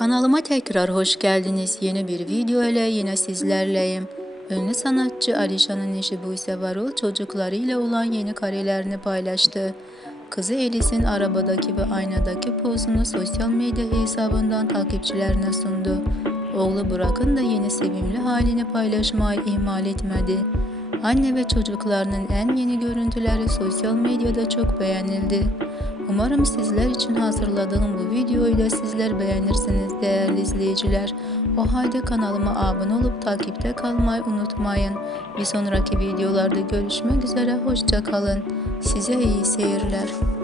Kanalıma tekrar hoş geldiniz. Yeni bir video ile yine sizlerleyim. Ünlü sanatçı Alişan'ın eşi Buse Varol çocuklarıyla olan yeni karelerini paylaştı. Kızı Elis'in arabadaki ve aynadaki pozunu sosyal medya hesabından takipçilerine sundu. Oğlu Burak'ın da yeni sevimli halini paylaşmayı ihmal etmedi. Anne ve çocuklarının en yeni görüntüleri sosyal medyada çok beğenildi. Umarım sizler için hazırladığım bu videoyu da sizler beğenirsiniz değerli izleyiciler. O halde kanalıma abone olup takipte kalmayı unutmayın. Bir sonraki videolarda görüşmek üzere hoşça kalın. Size iyi seyirler.